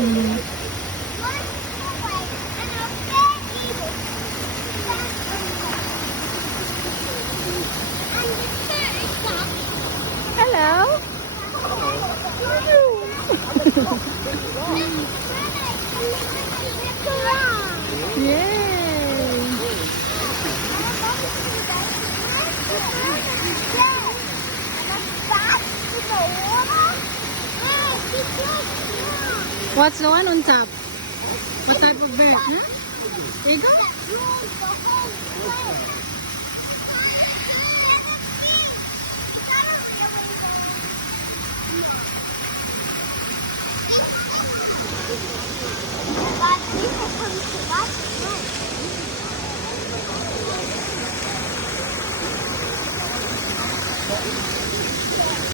Mm. Hello. Yay. What's the one on top? What type of bird? Huh? Eagle? God, people come to watch